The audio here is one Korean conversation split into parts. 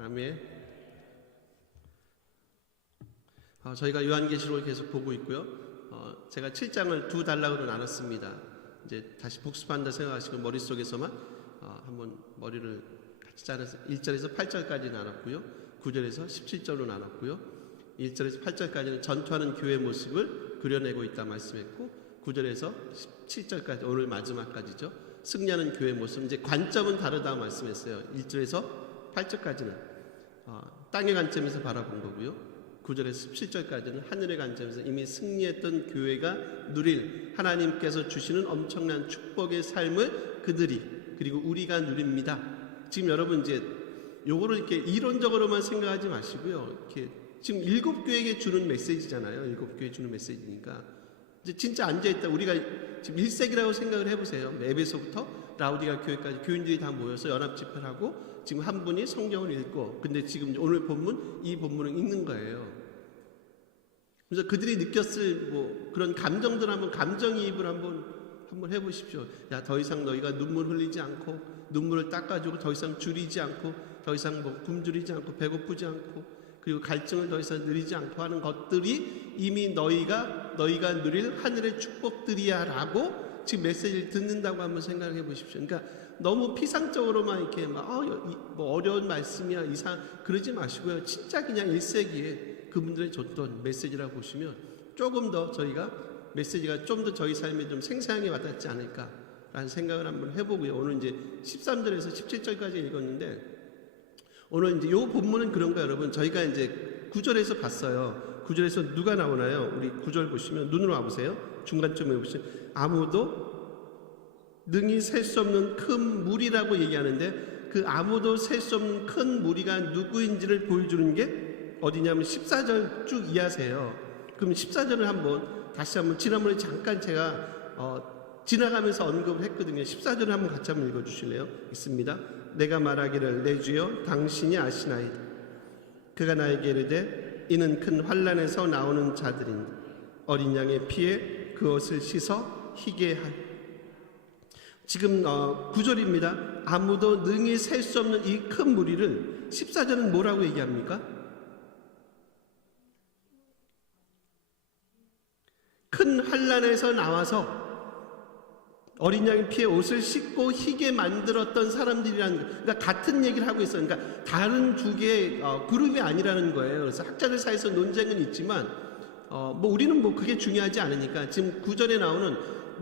아멘. 저희가 요한계시록을 계속 보고 있고요. 제가 7장을 두 단락으로 나눴습니다. 이제 다시 복습한다 생각하시고 머릿속에서만 한번 머리를 같이 짜서 1절에서 8절까지 나눴고요. 9절에서 17절로 나눴고요. 1절에서 8절까지는 전투하는 교회의 모습을 그려내고 있다 말씀했고, 9절에서 17절까지 오늘 마지막까지죠. 승리하는 교회의 모습. 이제 관점은 다르다 말씀했어요. 1절에서 8절까지는 땅의 관점에서 바라본 거고요. 9절에서 17절까지는 하늘의 관점에서 이미 승리했던 교회가 누릴 하나님께서 주시는 엄청난 축복의 삶을 그들이, 그리고 우리가 누립니다. 지금 여러분 이제 요거를 이렇게 이론적으로만 생각하지 마시고요. 이렇게 지금 7교회에게 주는 메시지잖아요. 7교회 주는 메시지니까 이제 진짜 앉아있다, 우리가 지금 1세기라고 생각을 해보세요. 에베소부터 라우디가 교회까지 교인들이 다 모여서 연합집회를 하고 지금 한 분이 성경을 읽고, 근데 지금 오늘 본문, 이 본문을 읽는 거예요. 그래서 그들이 느꼈을 그런 감정들 한번 감정이입을 한번 해보십시오. 야, 더 이상 너희가 눈물 흘리지 않고 눈물을 닦아주고 더 이상 줄이지 않고 더 이상 굶주리지 않고 배고프지 않고 그리고 갈증을 더 이상 누리지 않고 하는 것들이 이미 너희가 누릴 하늘의 축복들이야 라고 지금 메시지를 듣는다고 한번 생각해 보십시오. 그러니까 너무 피상적으로만 이렇게 어려운 말씀이야 그러지 마시고요. 진짜 그냥 1세기에 그분들이 줬던 메시지라고 보시면 조금 더 저희가 메시지가 좀 더 저희 삶에 좀 생생하게 와닿지 않을까라는 생각을 한번 해보고요. 오늘 이제 13절에서 17절까지 읽었는데, 오늘 이제 요 본문은 그런 거예요, 여러분. 저희가 이제 9절에서 봤어요. 9절에서 누가 나오나요? 우리 9절 보시면 눈으로 와보세요. 중간쯤에 보시면 아무도 능히 셀 수 없는 큰 무리라고 얘기하는데, 그 아무도 셀 수 없는 큰 무리가 누구인지를 보여주는 게 어디냐면 14절 쭉 이하세요. 그럼 14절을 한번 다시 한번, 지난번에 잠깐 제가 지나가면서 언급을 했거든요. 14절을 한번 같이 한번 읽어주실래요? 있습니다. 내가 말하기를 내 주여 당신이 아시나이다. 그가 나에게 이르되 이는 큰 환난에서 나오는 자들인데 어린 양의 피에 그것을 씻어 희게 하리. 지금 9절입니다. 아무도 능히 셀 수 없는 이 큰 무리를 14절은 뭐라고 얘기합니까? 큰 환난에서 나와서 어린 양의 피에 옷을 씻고 희게 만들었던 사람들이라는 거. 그러니까 같은 얘기를 하고 있어요. 그러니까 다른 두 개의 그룹이 아니라는 거예요. 그래서 학자들 사이에서 논쟁은 있지만 우리는 그게 중요하지 않으니까 지금 9절에 나오는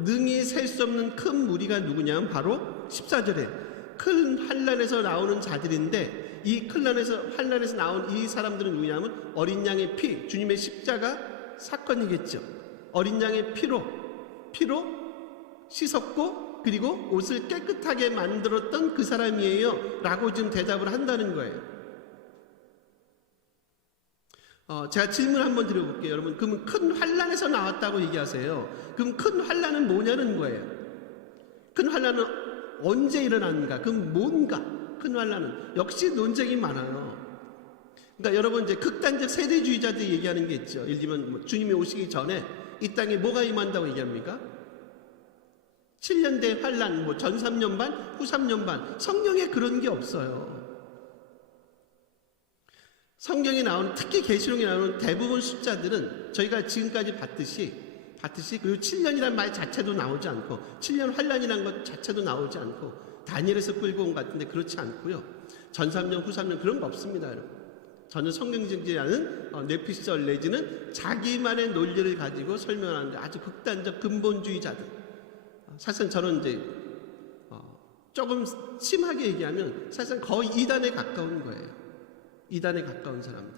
능히 셀 수 없는 큰 무리가 누구냐면 바로 14절에 큰 환난에서 나오는 자들인데, 이 큰 환난에서 나온 이 사람들은 누구냐면 어린 양의 피, 주님의 십자가 사건이겠죠. 어린 양의 피로 씻었고 그리고 옷을 깨끗하게 만들었던 그 사람이에요 라고 지금 대답을 한다는 거예요. 제가 질문을 한번 드려볼게요. 여러분, 그러면 큰 환난에서 나왔다고 얘기하세요. 그럼 큰 환난은 뭐냐는 거예요. 큰 환난은 언제 일어났는가? 그럼 뭔가? 큰 환난은 역시 논쟁이 많아요. 그러니까 여러분, 이제 극단적 세대주의자들이 얘기하는 게 있죠. 예를 들면 주님이 오시기 전에 이 땅에 뭐가 임한다고 얘기합니까? 7년 대 환난, 전 3년 반, 후 3년 반. 성경에 그런 게 없어요. 성경에 나오는, 특히 계시록에 나오는 대부분 숫자들은 저희가 지금까지 봤듯이 그리고 7년이라는 말 자체도 나오지 않고 7년 환난이라는 것 자체도 나오지 않고 다니엘에서 끌고 온 것 같은데 그렇지 않고요. 전 3년, 후 3년 그런 거 없습니다, 여러분. 전혀 성경적이지 않은 네피설 내지는 자기만의 논리를 가지고 설명하는데 아주 극단적 근본주의자들. 사실 저는 이제 조금 심하게 얘기하면 사실 거의 이단에 가까운 거예요. 이단에 가까운 사람들.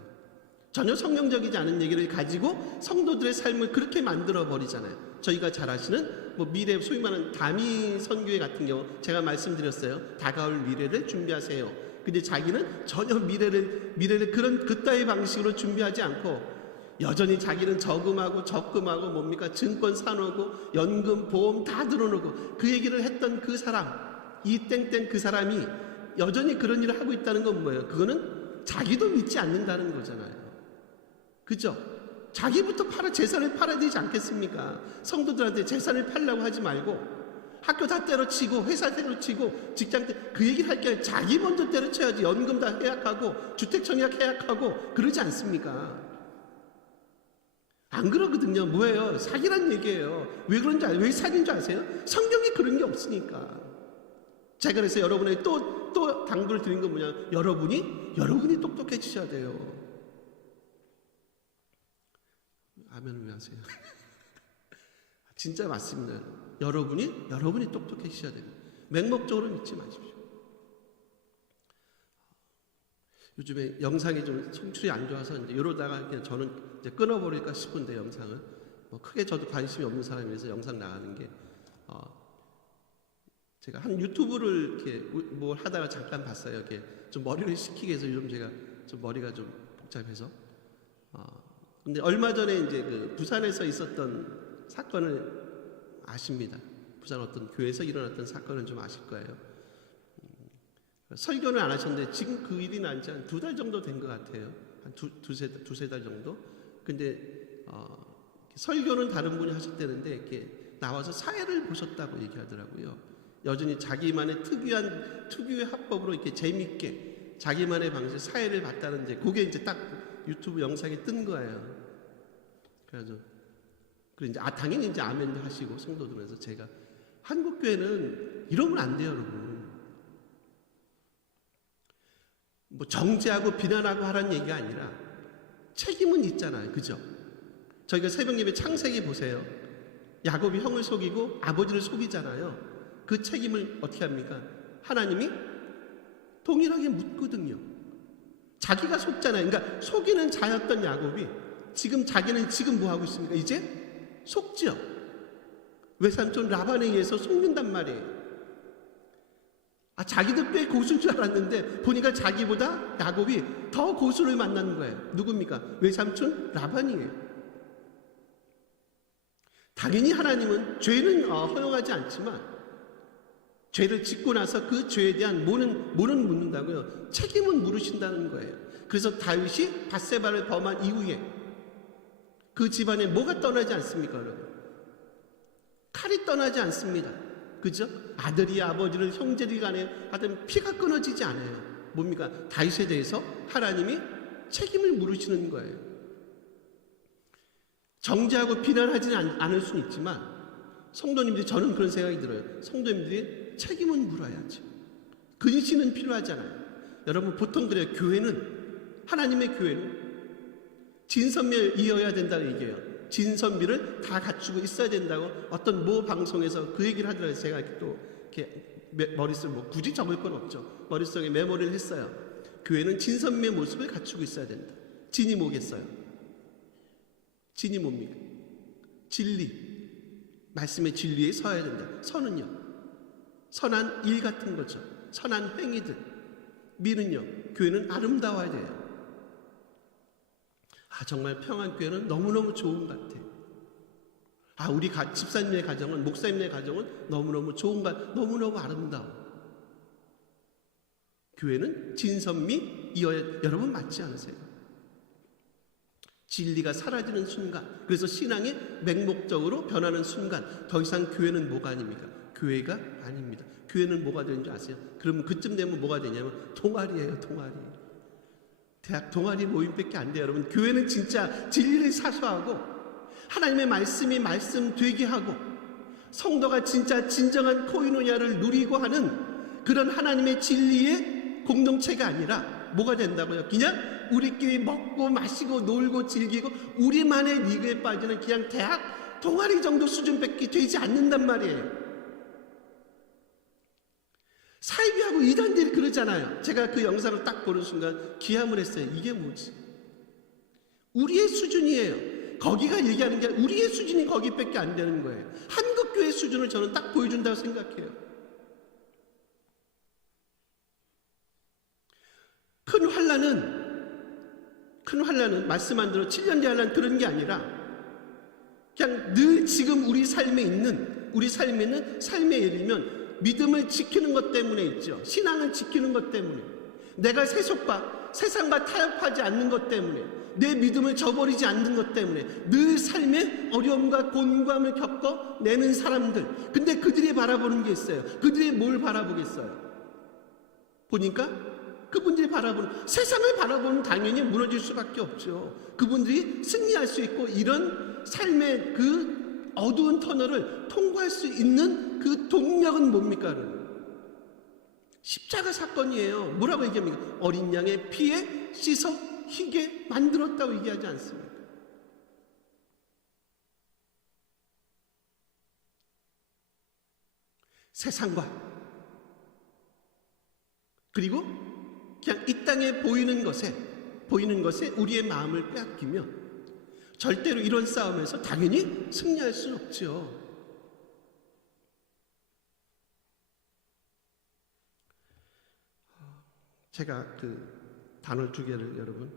전혀 성경적이지 않은 얘기를 가지고 성도들의 삶을 그렇게 만들어 버리잖아요. 저희가 잘 아시는 미래, 소위 말하는 다미 선교회 같은 경우 제가 말씀드렸어요. 다가올 미래를 준비하세요. 근데 자기는 전혀 미래를 그따위 방식으로 준비하지 않고 여전히 자기는 저금하고 적금하고 증권 사놓고 연금 보험 다 들어놓고 그 얘기를 했던 그 사람, 이 땡땡 그 사람이 여전히 그런 일을 하고 있다는 건 뭐예요? 그거는 자기도 믿지 않는다는 거잖아요. 그죠? 자기부터 재산을 팔아야 되지 않겠습니까? 성도들한테 재산을 팔라고 하지 말고 학교 다 때려치고 회사 때려치고 직장 그 얘기를 할 게 아니라 자기 먼저 때려쳐야지. 연금 다 해약하고 주택청약 해약하고 그러지 않습니까? 안 그러거든요. 뭐예요? 사기란 얘기예요. 왜 그런지 왜 사기인 줄 아세요? 성경에 그런 게 없으니까. 제가 그래서 여러분에게 또 당부를 드린 건 뭐냐? 여러분이 똑똑해지셔야 돼요. 아멘 왜 하세요? 진짜 맞습니다. 여러분이 똑똑해지셔야 됩니다. 맹목적으로 믿지 마십시오. 요즘에 영상이 좀 송출이 안 좋아서 이제 이러다가 그냥 저는 이제 끊어버릴까 싶은데 영상을 크게 저도 관심이 없는 사람이라서 영상 나가는 게 제가 한 유튜브를 이렇게 뭘 하다가 잠깐 봤어요. 이렇게 좀 머리를 식히기 위해서 요즘 제가 좀 머리가 좀 복잡해서 근데 얼마 전에 이제 그 부산에서 있었던 사건을 아십니다. 부산 어떤 교회에서 일어났던 사건을 좀 아실 거예요. 설교는 안 하셨는데 지금 그 일이 난 지 한 2달 정도 된 것 같아요. 한 두세 달 정도. 근데 설교는 다른 분이 하셨다는데 이렇게 나와서 사회를 보셨다고 얘기하더라고요. 여전히 자기만의 특유의 합법으로 이렇게 재밌게 자기만의 방식 사회를 봤다는데 그게 이제 딱 유튜브 영상에 뜬 거예요. 그래서 이제 당연히 이제 아멘도 하시고 성도들면서 제가 한국 교회는 이러면 안 돼요, 여러분. 뭐 정죄하고 비난하고 하라는 얘기가 아니라 책임은 있잖아요, 그죠? 저희가 새벽 예배 창세기 보세요. 야곱이 형을 속이고 아버지를 속이잖아요. 그 책임을 어떻게 합니까? 하나님이 동일하게 묻거든요. 자기가 속잖아요. 그러니까 속이는 자였던 야곱이 자기는 지금 뭐 하고 있습니까? 이제 속죠. 외삼촌 라반에 의해서 속는단 말이에요. 자기도 꽤 고수인 줄 알았는데 보니까 자기보다 야곱이 더 고수를 만나는 거예요. 누굽니까? 외삼촌 라반이에요. 당연히 하나님은 죄는 허용하지 않지만 죄를 짓고 나서 그 죄에 대한 뭐는 묻는다고요? 책임은 물으신다는 거예요. 그래서 다윗이 밧세바를 범한 이후에 그 집안에 뭐가 떠나지 않습니까, 여러분? 칼이 떠나지 않습니다. 그죠? 아들이 아버지를 형제들 간에 하여튼 피가 끊어지지 않아요. 뭡니까? 다윗에 대해서 하나님이 책임을 물으시는 거예요. 정죄하고 비난하지는 않을 수는 있지만 성도님들이 저는 그런 생각이 들어요. 성도님들이 책임은 물어야지. 근신은 필요하잖아요. 여러분 보통 그래요. 하나님의 교회는 진선미를 이어야 된다고 얘기해요. 진선미를 다 갖추고 있어야 된다고 어떤 모 방송에서 그 얘기를 하더라고요. 제가 또 이렇게 머릿속에 굳이 적을 건 없죠. 머릿속에 메모리를 했어요. 교회는 진선미의 모습을 갖추고 있어야 된다. 진이 뭐겠어요? 진이 뭡니까? 진리. 말씀의 진리에 서야 된다. 선은요? 선한 일 같은 거죠. 선한 행위들. 미는요? 교회는 아름다워야 돼요. 정말 평안교회는 너무너무 좋은 것 같아요. 우리 집사님의 가정은, 목사님의 가정은 너무너무 좋은 것, 너무너무 아름다워. 교회는 진선미 여러분 맞지 않으세요? 진리가 사라지는 순간, 그래서 신앙이 맹목적으로 변하는 순간 더 이상 교회는 뭐가 아닙니까? 교회가 아닙니다. 교회는 뭐가 되는 줄 아세요? 그러면 그쯤 되면 뭐가 되냐면 동아리예요, 동아리. 대학 동아리 모임밖에 안 돼요, 여러분. 교회는 진짜 진리를 사수하고 하나님의 말씀이 말씀 되게 하고 성도가 진짜 진정한 코이노니아를 누리고 하는 그런 하나님의 진리의 공동체가 아니라 뭐가 된다고요? 그냥 우리끼리 먹고 마시고 놀고 즐기고 우리만의 리그에 빠지는 그냥 대학 동아리 정도 수준밖에 되지 않는단 말이에요. 사이비하고 이단들이 그러잖아요. 제가 그 영상을 딱 보는 순간 기함을 했어요. 이게 뭐지? 우리의 수준이에요. 거기가 얘기하는 게 우리의 수준이 거기밖에 안 되는 거예요. 한국교회 수준을 저는 딱 보여준다고 생각해요. 큰 환난은 말씀한 대로 7년 뒤 환난 그런 게 아니라 그냥 늘 지금 우리 삶에 있는 삶의 예리면 믿음을 지키는 것 때문에 있죠. 신앙을 지키는 것 때문에, 내가 세상과 타협하지 않는 것 때문에, 내 믿음을 저버리지 않는 것 때문에 늘 삶의 어려움과 곤고함을 겪어내는 사람들. 근데 그들이 바라보는 게 있어요. 그들이 뭘 바라보겠어요? 보니까 그분들이 바라보는, 세상을 바라보는 당연히 무너질 수밖에 없죠. 그분들이 승리할 수 있고 이런 삶의 그 어두운 터널을 통과할 수 있는 그 동력은 뭡니까? 십자가 사건이에요. 뭐라고 얘기합니까? 어린 양의 피에 씻어 희게 만들었다고 얘기하지 않습니까? 세상과 그리고 그냥 이 땅에 보이는 것에 우리의 마음을 빼앗기며 절대로 이런 싸움에서 당연히 승리할 수는 없죠. 제가 그 단어 두 개를 여러분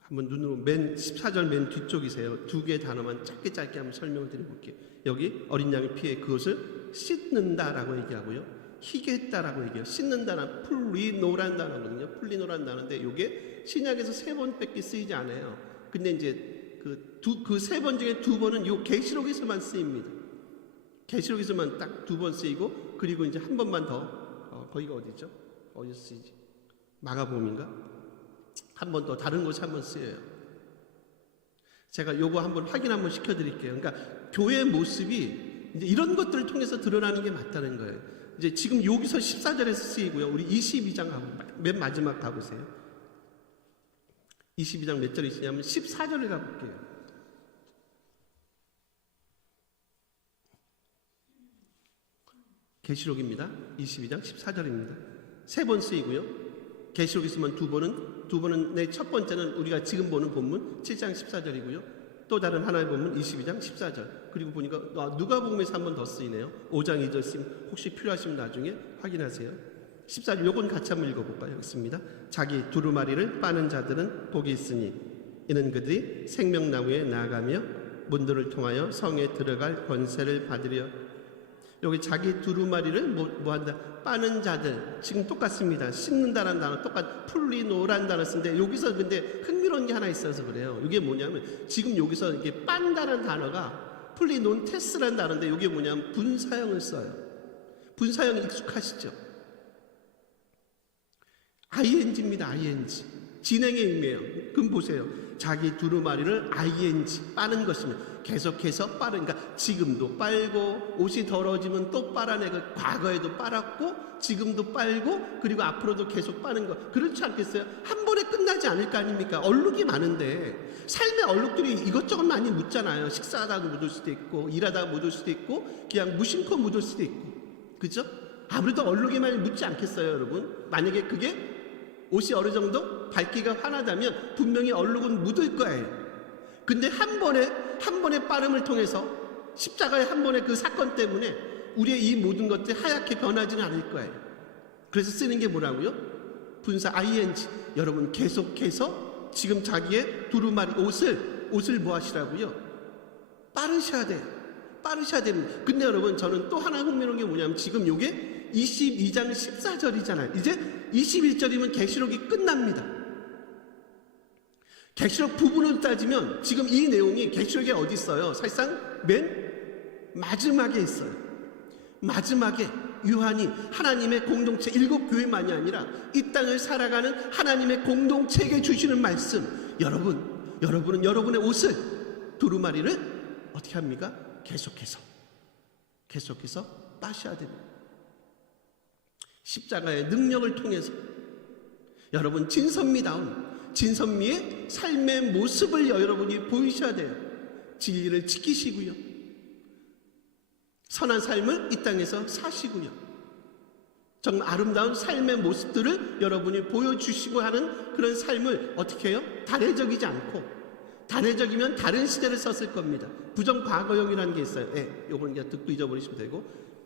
한번 눈으로 14절 맨 뒤쪽이세요. 두 개의 단어만 짧게 한번 설명을 드려볼게요. 여기 어린 양의 피에 그것을 씻는다라고 얘기하고요, 희게 했다라고 얘기해요. 씻는다는 풀리노란 단어거든요. 풀리노란 단어인데 이게 신약에서 3번밖에 쓰이지 않아요. 근데 이제 그 세 번 중에 2번은 요 계시록에서만 쓰입니다. 계시록에서만 딱 2번 쓰이고, 그리고 이제 한 번만 더 거기가 어디죠? 어디서 쓰이지? 마가복음인가? 한 번 더 다른 곳에 한 번 쓰여요. 제가 요거 한번 확인 한번 시켜드릴게요. 그러니까 교회의 모습이 이제 이런 것들을 통해서 드러나는 게 맞다는 거예요. 이제 지금 여기서 14절에서 쓰이고요. 우리 22장 맨 마지막 가보세요. 22장 몇 절이 있냐면 14절에 가볼게요. 계시록입니다. 22장 14절입니다. 3번 쓰이고요. 계시록 있으면 2번은 내 첫 번째는 우리가 지금 보는 본문 7장 14절이고요. 또 다른 하나의 본문 22장 14절. 그리고 보니까 누가복음에서 한 번 더 쓰이네요. 5장 2절 쓰임, 혹시 필요하시면 나중에 확인하세요. 14절 요건 같이 한번 읽어볼까요? 있습니다. 자기 두루마리를 빠는 자들은 복이 있으니 이는 그들이 생명나무에 나아가며 문들을 통하여 성에 들어갈 권세를 받으려. 여기 자기 두루마리를 뭐한다? 빠는 자들. 지금 똑같습니다. 씻는다라는 단어 똑같, 풀리노라는 단어 쓰는데 여기서 근데 흥미로운 게 하나 있어서 그래요. 이게 뭐냐면 지금 여기서 이게 빤다라는 단어가 풀리논테스라는 단어인데 이게 뭐냐면 분사형을 써요. 분사형 익숙하시죠? ing입니다. ing. 진행의 의미예요. 그럼 보세요. 자기 두루마리를 ing, 빠는 것이면 계속해서 빠른, 그러니까 지금도 빨고, 옷이 더러워지면 또 빨아내고, 과거에도 빨았고 지금도 빨고, 그리고 앞으로도 계속 빠는 거. 그렇지 않겠어요? 한 번에 끝나지 않을 거 아닙니까? 얼룩이 많은데 삶의 얼룩들이 이것저것 많이 묻잖아요. 식사하다가 묻을 수도 있고, 일하다가 묻을 수도 있고, 그냥 무심코 묻을 수도 있고, 그죠? 아무래도 얼룩이 많이 묻지 않겠어요, 여러분? 만약에 그게 옷이 어느 정도 밝기가 환하다면 분명히 얼룩은 묻을 거예요. 근데 한 번의 빠름을 통해서 십자가의 한 번의 그 사건 때문에 우리의 이 모든 것들이 하얗게 변하지는 않을 거예요. 그래서 쓰는 게 뭐라고요? 분사 ing. 여러분 계속해서 지금 자기의 두루마리 옷을 뭐 하시라고요? 빠르셔야 돼요. 빠르셔야 됩니다. 근데 여러분 저는 또 하나 흥미로운 게 뭐냐면 지금 요게 22장 14절이잖아요. 이제 21절이면 계시록이 끝납니다. 계시록 부분을 따지면 지금 이 내용이 계시록에 어디 있어요? 사실상 맨 마지막에 있어요. 마지막에 요한이 하나님의 공동체, 7교회만이 아니라 이 땅을 살아가는 하나님의 공동체에게 주시는 말씀. 여러분은 여러분의 옷을, 두루마리를 어떻게 합니까? 계속해서 빠셔야 됩니다. 십자가의 능력을 통해서 여러분 진선미의 삶의 모습을 여러분이 보이셔야 돼요. 진리를 지키시고요, 선한 삶을 이 땅에서 사시고요, 정말 아름다운 삶의 모습들을 여러분이 보여주시고 하는 그런 삶을 어떻게 해요? 단회적이지 않고, 단회적이면 다른 시대를 썼을 겁니다. 부정과거형이라는 게 있어요. 요건 그냥 듣고 잊어버리시면 되고,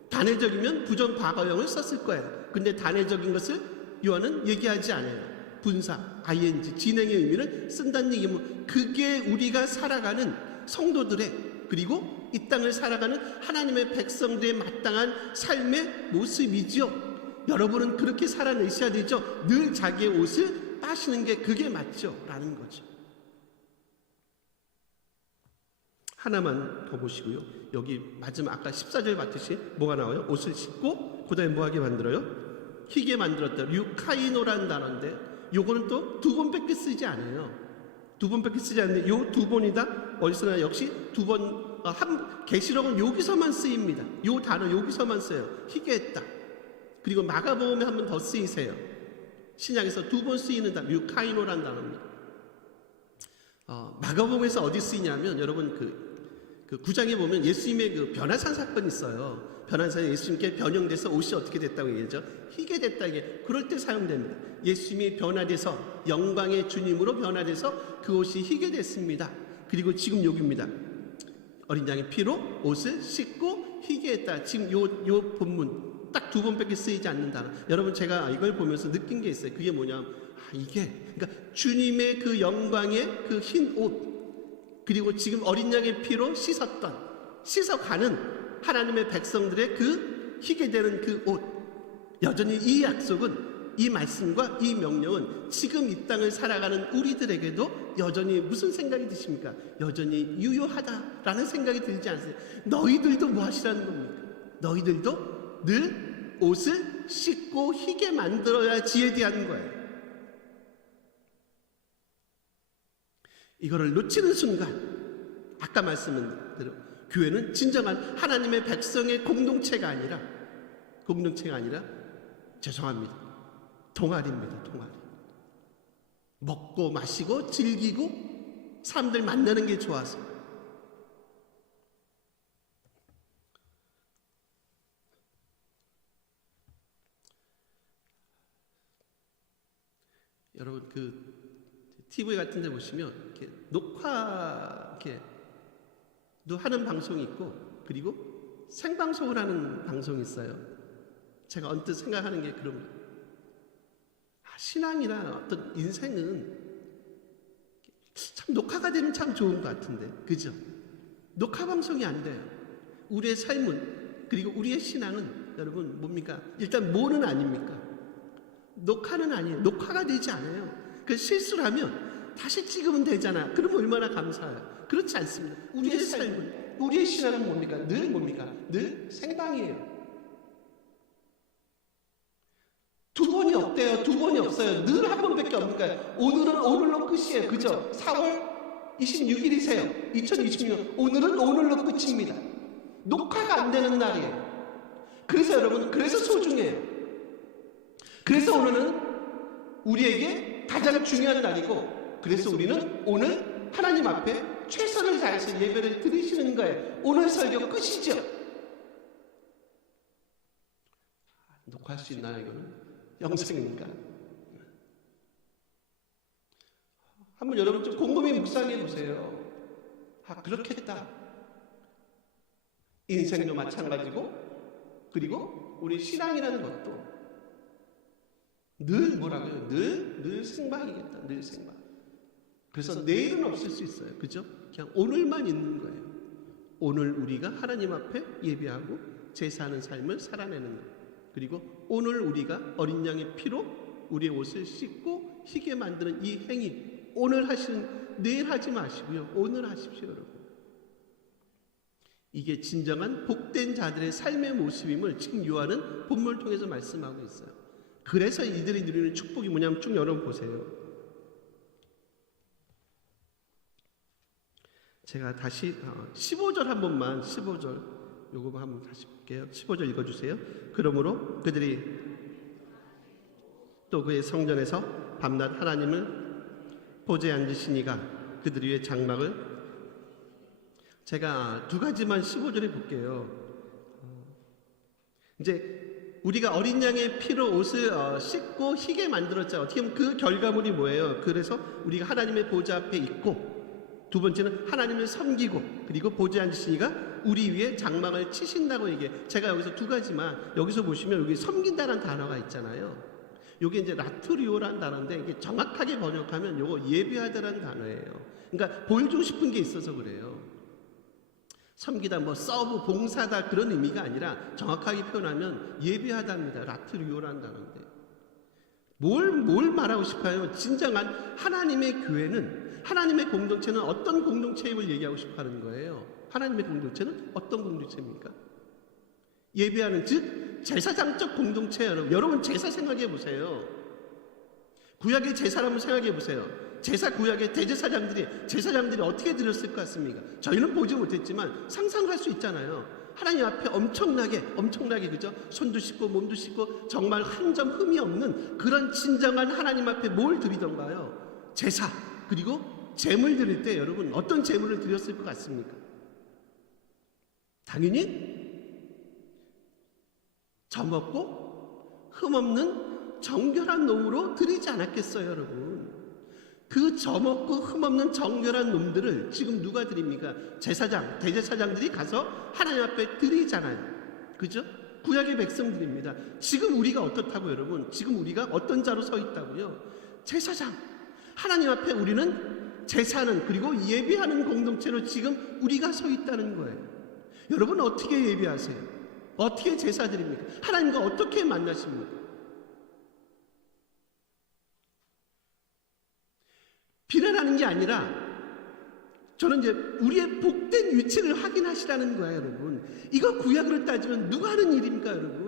단회적이면 부정과거형을 썼을 거예요. 근데 단회적인 것을 요한은 얘기하지 않아요. 분사, ing, 진행의 의미를 쓴다는 얘기면 그게 우리가 살아가는 성도들의, 그리고 이 땅을 살아가는 하나님의 백성들의 마땅한 삶의 모습이지요. 여러분은 그렇게 살아내셔야 되죠. 늘 자기의 옷을 따시는 게 그게 맞죠? 라는 거죠. 하나만 더 보시고요. 여기 마지막 아까 14절 봤듯이 뭐가 나와요? 옷을 씻고 그 다음에 뭐하게 만들어요? 희게 만들었다. 류카이노라는 단어인데 요거는 또 두 번밖에 쓰지 않아요. 두 번밖에 쓰지 않는데 요 두 번이다 어디서나 역시 두 번 계시록은 여기서만 쓰입니다. 요 단어 여기서만 써요. 희게 했다. 그리고 마가복음에 한 번 더 쓰이세요. 신약에서 두 번 쓰이는 단어 류카이노라는 단어입니다. 마가복음에서 어디 쓰이냐면 여러분 그 9장에 보면 예수님의 그 변화산 사건이 있어요. 변화산에 예수님께 변형돼서 옷이 어떻게 됐다고 얘기하죠? 희게 됐다. 이게 그럴 때 사용됩니다. 예수님이 변화돼서 영광의 주님으로 변화돼서 그 옷이 희게 됐습니다. 그리고 지금 여기입니다. 어린 양의 피로 옷을 씻고 희게 했다. 지금 요 본문 딱 두 번밖에 쓰이지 않는 단어. 여러분 제가 이걸 보면서 느낀 게 있어요. 그게 뭐냐면 이게 그러니까 주님의 그 영광의 그 흰 옷, 그리고 지금 어린 양의 피로 씻어가는 하나님의 백성들의 그 희게 되는 그 옷, 여전히 이 약속은, 이 말씀과 이 명령은 지금 이 땅을 살아가는 우리들에게도 여전히 무슨 생각이 드십니까? 여전히 유효하다라는 생각이 들지 않으세요? 너희들도 뭐 하시라는 겁니까? 너희들도 늘 옷을 씻고 희게 만들어야 지에 대한 거예요. 이거를 놓치는 순간 아까 말씀한 대로 교회는 진정한 하나님의 백성의 공동체가 아니라 죄송합니다. 동아리입니다. 동아리. 먹고 마시고 즐기고 사람들 만나는 게 좋아서. 여러분 그 TV 같은 데 보시면 이렇게 녹화 이렇게 하는 방송이 있고 그리고 생방송을 하는 방송이 있어요. 제가 언뜻 생각하는 게 그런 거예요. 신앙이나 어떤 인생은 참 녹화가 되면 참 좋은 것 같은데, 그죠? 녹화 방송이 안 돼요. 우리의 삶은, 그리고 우리의 신앙은 여러분 뭡니까? 일단 뭐는 아닙니까? 녹화는 아니에요. 녹화가 되지 않아요. 그 실수를 하면 다시 찍으면 되잖아. 그러면 얼마나 감사해요. 그렇지 않습니다. 우리의 삶은, 우리의 신앙은 뭡니까? 늘 뭡니까? 늘 생방이에요. 두 번이 없대요. 두 번이 없어요. 늘 한 번밖에 없으니까 오늘은 오늘로 끝이에요. 그죠? 4월 26일이세요. 2026년 오늘은 오늘로 끝입니다. 녹화가 안 되는 날이에요. 그래서 여러분, 그래서 소중해요. 그래서 오늘은 우리에게 가장 중요한 날이고, 그래서 우리는 오늘 하나님 앞에 최선을 다해서 예배를 드리시는 거예요. 오늘 설교 끝이죠. 녹화할 수 있나요, 이거는? 영생이니까. 한번 여러분 좀 곰곰이 묵상해 보세요. 그렇겠다. 인생도 마찬가지고, 그리고 우리 신앙이라는 것도 늘 뭐라고요? 늘 생방이겠다. 늘 생방. 그래서 내일은 없을 수 있어요. 그죠? 그냥 오늘만 있는 거예요. 오늘 우리가 하나님 앞에 예배하고 제사하는 삶을 살아내는 거예요. 그리고 오늘 우리가 어린 양의 피로 우리의 옷을 씻고 희게 만드는 이 행위, 오늘 하시는, 내일 하지 마시고요. 오늘 하십시오, 여러분. 이게 진정한 복된 자들의 삶의 모습임을 지금 요한은 본문을 통해서 말씀하고 있어요. 그래서 이들이 누리는 축복이 뭐냐면 쭉 여러분 보세요. 제가 다시 15절 한 번만, 15절 요거 한번 다시 볼게요. 15절 읽어주세요. 그러므로 그들이 또 그의 성전에서 밤낮 하나님을 보좌에 앉으시니가 그들 위에 장막을, 제가 두 가지만 15절에 볼게요. 이제 우리가 어린 양의 피로 옷을 씻고 희게 만들었죠. 어떻게 보면 그 결과물이 뭐예요? 그래서 우리가 하나님의 보좌 앞에 있고, 두 번째는 하나님을 섬기고, 그리고 보좌에 앉으시니가 우리 위에 장막을 치신다고 얘기해. 제가 여기서 두 가지만, 여기서 보시면 여기 섬긴다는 단어가 있잖아요. 이게 이제 라트리오라는 단어인데, 이게 정확하게 번역하면 이거 예배하다라는 단어예요. 그러니까 보여주고 싶은 게 있어서 그래요. 섬기다, 뭐 서브, 봉사다 그런 의미가 아니라 정확하게 표현하면 예배하다입니다. 라트리오라는 단어인데, 뭘 말하고 싶어요? 진정한 하나님의 교회는, 하나님의 공동체는 어떤 공동체임을 얘기하고 싶어 하는 거예요. 하나님의 공동체는 어떤 공동체입니까? 예배하는, 즉 제사장적 공동체예요. 여러분 제사 생각해 보세요. 구약의 제사를 한번 생각해 보세요. 제사 구약의 제사장들이 어떻게 드렸을 것 같습니까? 저희는 보지 못했지만 상상할 수 있잖아요. 하나님 앞에 엄청나게 그죠? 손도 씻고 몸도 씻고 정말 한 점 흠이 없는 그런 진정한 하나님 앞에 뭘 드리던가요? 제사, 그리고 제물 드릴 때 여러분 어떤 제물을 드렸을 것 같습니까? 당연히 점없고 흠없는 정결한 놈으로 드리지 않았겠어요, 여러분? 그 점없고 흠없는 정결한 놈들을 지금 누가 드립니까? 제사장, 대제사장들이 가서 하나님 앞에 드리잖아요. 그죠? 구약의 백성들입니다. 지금 우리가 어떻다고 여러분? 지금 우리가 어떤 자로 서 있다고요? 제사장. 하나님 앞에 우리는 제사는, 그리고 예배하는 공동체로 지금 우리가 서 있다는 거예요. 여러분 어떻게 예배하세요? 어떻게 제사 드립니까? 하나님과 어떻게 만나십니까? 비난하는 게 아니라 저는 이제 우리의 복된 위치를 확인하시라는 거예요, 여러분. 이거 구약으로 따지면 누가 하는 일입니까, 여러분?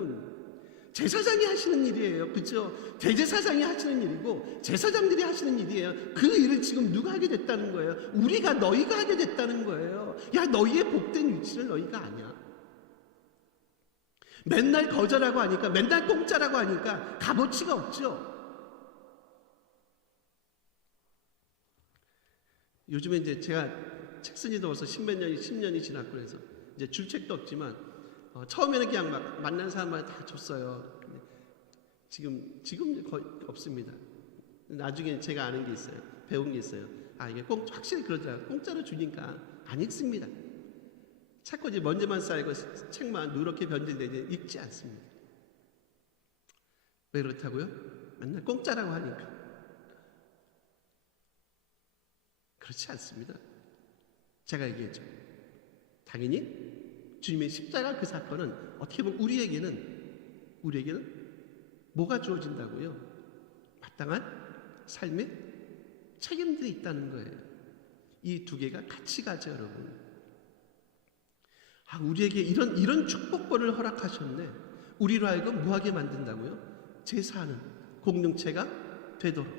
제사장이 하시는 일이에요, 그렇죠? 대제사장이 하시는 일이고 제사장들이 하시는 일이에요. 그 일을 지금 누가 하게 됐다는 거예요? 너희가 하게 됐다는 거예요. 야, 너희의 복된 위치를 너희가 아냐? 맨날 거절하고 하니까, 맨날 공짜라고 하니까 값어치가 없죠. 요즘에 이제 제가 책 쓴 지도 벌써 10년이 지났고 그래서 이제 줄 책도 없지만 처음에는 그냥 막 만난 사람마다 다 줬어요. 근데 지금 거의 없습니다. 나중에 제가 아는 게 있어요. 배운 게 있어요. 아, 이게 확실히 그러더라고요. 공짜로 주니까 안 읽습니다. 자꾸 이제 먼지만 쌓이고 책만 누렇게 변질되지 읽지 않습니다. 왜 그렇다고요? 맨날 공짜라고 하니까. 그렇지 않습니다. 제가 얘기했죠. 당연히 주님의 십자가 그 사건은 어떻게 보면 우리에게는 뭐가 주어진다고요? 마땅한 삶의 책임들이 있다는 거예요. 이 두 개가 같이 가죠, 여러분. 아, 우리에게 이런 축복권을 허락하셨네. 우리로 하여금 뭐하게 만든다고요? 제사하는 공동체가 되도록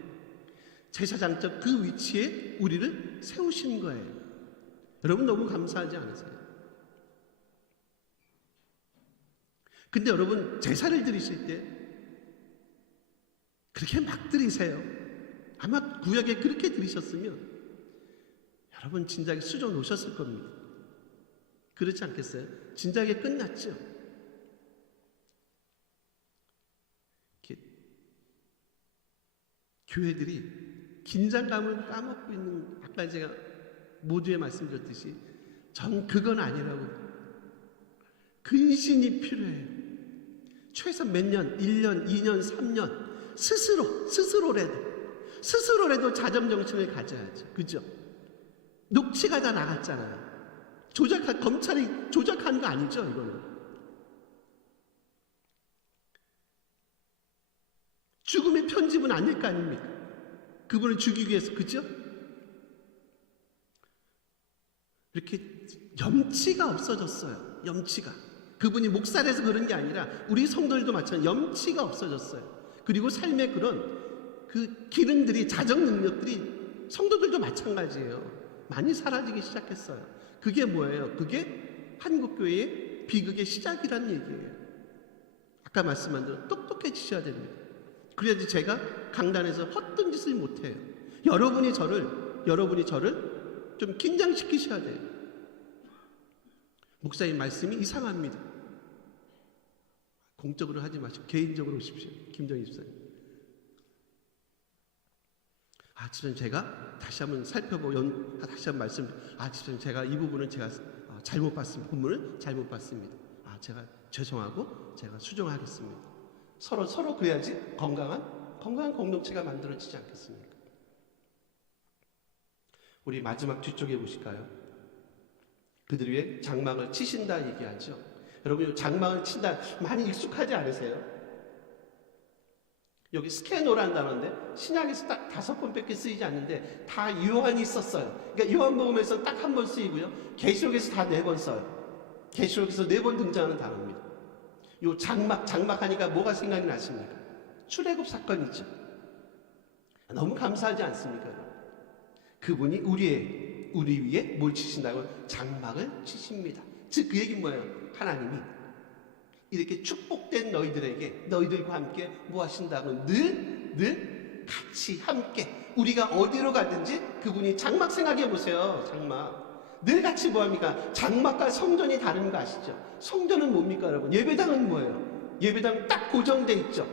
제사장적 그 위치에 우리를 세우신 거예요. 여러분 너무 감사하지 않으세요? 근데 여러분 제사를 드리실 때 그렇게 막 드리세요. 아마 구약에 그렇게 드리셨으면 여러분 진작에 수저 놓으셨을 겁니다. 그렇지 않겠어요? 진작에 끝났죠. 교회들이 긴장감을 까먹고 있는, 아까 제가 모두에 말씀드렸듯이 전 그건 아니라고. 근신이 필요해요. 최소 몇 년, 1년, 2년, 3년 스스로라도 자점정신을 가져야죠. 그죠? 녹취가 다 나갔잖아요. 검찰이 조작한 거 아니죠, 이거는. 죽음의 편집은 아닐 거 아닙니까? 그분을 죽이기 위해서, 그죠? 이렇게 염치가 없어졌어요. 염치가. 그분이 목살에서 그런 게 아니라 우리 성도들도 마찬가지로 염치가 없어졌어요. 그리고 삶의 그런 그 기능들이, 자정 능력들이 성도들도 마찬가지예요. 많이 사라지기 시작했어요. 그게 뭐예요? 그게 한국교회의 비극의 시작이라는 얘기예요. 아까 말씀한 대로 똑똑해지셔야 됩니다. 그래야지 제가 강단에서 헛된 짓을 못해요. 여러분이 저를 좀 긴장시키셔야 돼요. 목사님 말씀이 이상합니다. 공적으로 하지 마시고 개인적으로 오십시오. 김정희 집사님. 집사님 제가 다시 한번 다시 한번 집사님 제가 이 부분은 제가 잘못 봤습니다. 본문을 잘못 봤습니다. 제가 죄송하고 제가 수정하겠습니다. 서로 그래야지 건강한 공동체가 만들어지지 않겠습니까? 우리 마지막 뒤쪽에 보실까요? 그들 위해 장막을 치신다 얘기하죠. 여러분 장막을 친다 많이 익숙하지 않으세요? 여기 스케노라는 단어인데 신약에서 딱 5번밖에 쓰이지 않는데 다 요한이 썼어요. 그러니까 요한복음에서 딱 한 번 쓰이고요. 계시록에서 다 4번 써요. 계시록에서 4번 등장하는 단어입니다. 요 장막하니까 뭐가 생각이 나십니까? 출애굽 사건이죠. 너무 감사하지 않습니까? 그분이 우리 위에 뭘 치신다고? 장막을 치십니다. 즉 그 얘기는 뭐예요? 하나님이 이렇게 축복된 너희들과 함께 뭐 하신다고? 늘 같이 함께 우리가 어디로 가든지 그분이 장막 생각해 보세요. 장막 늘 같이 뭐 합니까? 장막과 성전이 다른 거 아시죠? 성전은 뭡니까 여러분? 예배당은 뭐예요? 예배당 딱 고정돼 있죠.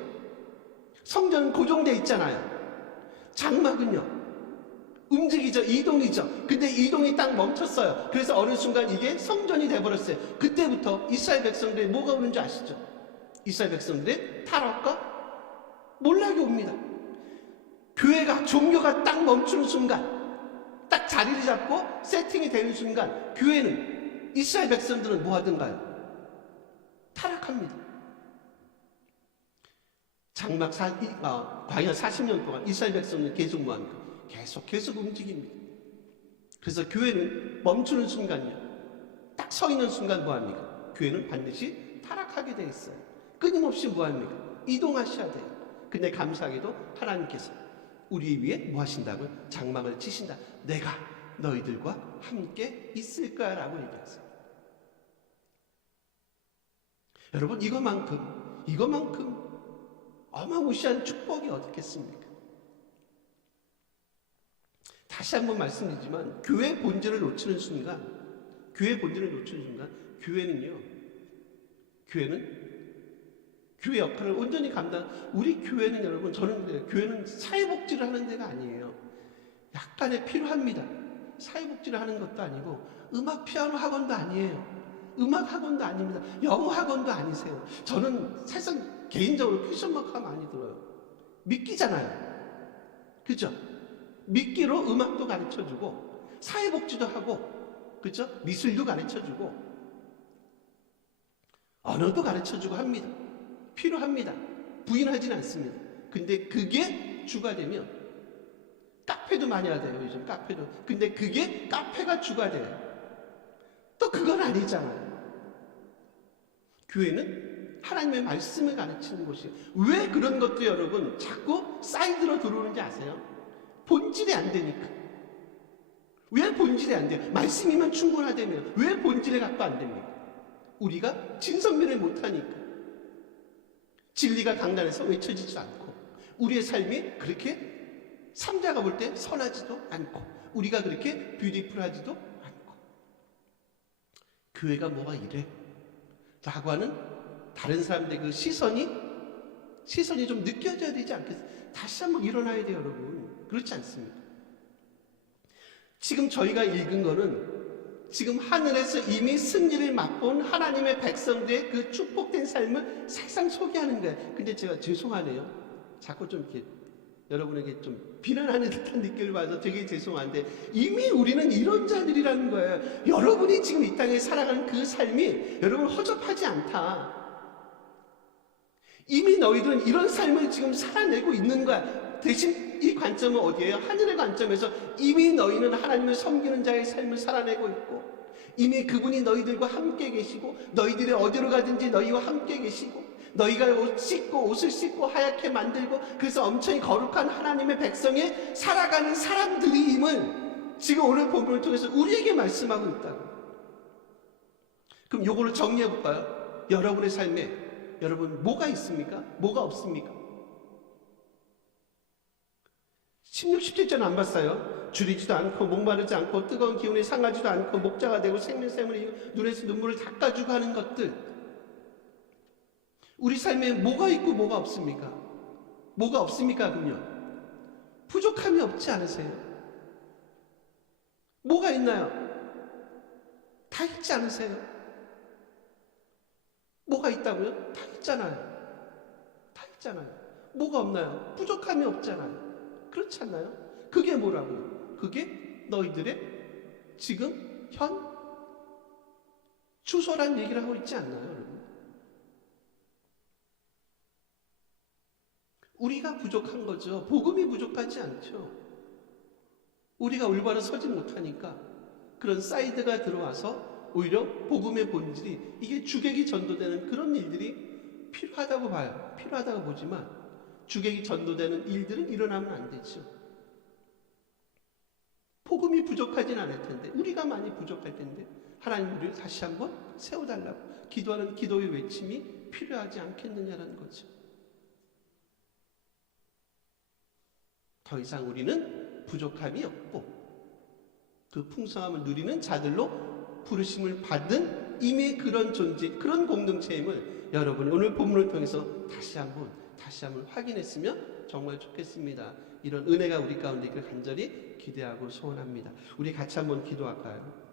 성전은 고정돼 있잖아요. 장막은요 움직이죠. 이동이죠. 근데 이동이 딱 멈췄어요. 그래서 어느 순간 이게 성전이 돼버렸어요. 그때부터 이스라엘 백성들이 뭐가 오는 줄 아시죠? 이스라엘 백성들의 타락과 몰락이 옵니다. 종교가 딱 멈추는 순간, 딱 자리를 잡고 세팅이 되는 순간 교회는, 이스라엘 백성들은 뭐 하던가요? 타락합니다. 과연 40년 동안 이스라엘 백성은 계속 뭐 합니까? 계속 움직입니다. 그래서 교회는 멈추는 순간요, 딱 서 있는 순간 뭐 합니까? 교회는 반드시 타락하게 되어 있어요. 끊임없이 뭐 합니까? 이동하셔야 돼요. 근데 감사하게도 하나님께서 우리 위에 뭐 하신다고요? 장막을 치신다. 내가 너희들과 함께 있을 거야 라고 얘기하세요. 여러분 이거만큼 어마무시한 축복이 어딨겠습니까? 다시 한번 말씀드리지만 교회의 본질을 놓치는 순간 교회는 교회 역할을 온전히 우리 교회는 여러분, 저는 그래요. 교회는 사회복지를 하는 데가 아니에요. 약간의 필요합니다. 사회복지를 하는 것도 아니고 음악 피아노 학원도 아니에요. 음악 학원도 아닙니다. 영어 학원도 아니세요. 저는 사실상 개인적으로 퀴션 마크가 많이 들어요. 믿기잖아요. 그죠? 믿기로 음악도 가르쳐주고 사회복지도 하고, 그죠? 미술도 가르쳐주고 언어도 가르쳐주고 합니다. 필요합니다. 부인하지는 않습니다. 근데 그게 주가 되면, 카페도 많이 하대요. 요즘 카페도. 근데 그게 카페가 주가 돼요. 또 그건 아니잖아요. 교회는 하나님의 말씀을 가르치는 곳이에요. 왜 그런 것도 여러분 자꾸 사이드로 들어오는지 아세요? 본질이 안 되니까. 왜 본질이 안 돼요? 말씀이면 충분하다며 왜 본질에 갖고 안 됩니까? 우리가 진선미를 못하니까. 진리가 강단에서 외쳐지지 않고, 우리의 삶이 그렇게 삼자가 볼 때 선하지도 않고, 우리가 그렇게 뷰티풀하지도 않고, 교회가 뭐가 이래? 라고 하는 다른 사람들의 그 시선이 좀 느껴져야 되지 않겠어요? 다시 한번 일어나야 돼요, 여러분. 그렇지 않습니까? 지금 저희가 읽은 거는 지금 하늘에서 이미 승리를 맛본 하나님의 백성들의 그 축복된 삶을 살상 소개하는 거예요. 근데 제가 죄송하네요. 자꾸 좀 이렇게 여러분에게 좀 비난하는 듯한 느낌을 받아서 되게 죄송한데, 이미 우리는 이런 자들이라는 거예요. 여러분이 지금 이 땅에 살아가는 그 삶이 여러분 허접하지 않다. 이미 너희들은 이런 삶을 지금 살아내고 있는 거야. 대신 이 관점은 어디예요? 하늘의 관점에서 이미 너희는 하나님을 섬기는 자의 삶을 살아내고 있고, 이미 그분이 너희들과 함께 계시고, 너희들이 어디로 가든지 너희와 함께 계시고, 너희가 옷을 씻고 하얗게 만들고, 그래서 엄청 거룩한 하나님의 백성에 살아가는 사람들임을 지금 오늘 본문을 통해서 우리에게 말씀하고 있다고. 그럼 요거를 정리해 볼까요? 여러분의 삶에 여러분 뭐가 있습니까? 뭐가 없습니까? 16, 17절 안 봤어요? 줄이지도 않고 목마르지 않고 뜨거운 기운이 상하지도 않고 목자가 되고 생명샘을 이고 눈에서 눈물을 닦아주고 하는 것들, 우리 삶에 뭐가 있고 뭐가 없습니까? 뭐가 없습니까? 그럼요, 부족함이 없지 않으세요? 뭐가 있나요? 다 있지 않으세요? 뭐가 있다고요? 다 있잖아요. 다 있잖아요. 뭐가 없나요? 부족함이 없잖아요. 그렇지 않나요? 그게 뭐라고요? 그게 너희들의 지금 현 주소란 얘기를 하고 있지 않나요, 여러분? 우리가 부족한 거죠. 복음이 부족하지 않죠. 우리가 올바로 서지 못하니까 그런 사이드가 들어와서 오히려 복음의 본질이 이게 주객이 전도되는 그런 일들이 필요하다고 봐요. 필요하다고 보지만 주객이 전도되는 일들은 일어나면 안 되죠. 복음이 부족하진 않을 텐데, 우리가 많이 부족할 텐데 하나님 우리를 다시 한번 세워달라고 기도하는 기도의 외침이 필요하지 않겠느냐라는 거죠. 더 이상 우리는 부족함이 없고 그 풍성함을 누리는 자들로 부르심을 받은 이미 그런 존재, 그런 공동체임을 여러분이 오늘 본문을 통해서 다시 한번 확인했으면 정말 좋겠습니다. 이런 은혜가 우리 가운데 있기를 간절히 기대하고 소원합니다. 우리 같이 한번 기도할까요?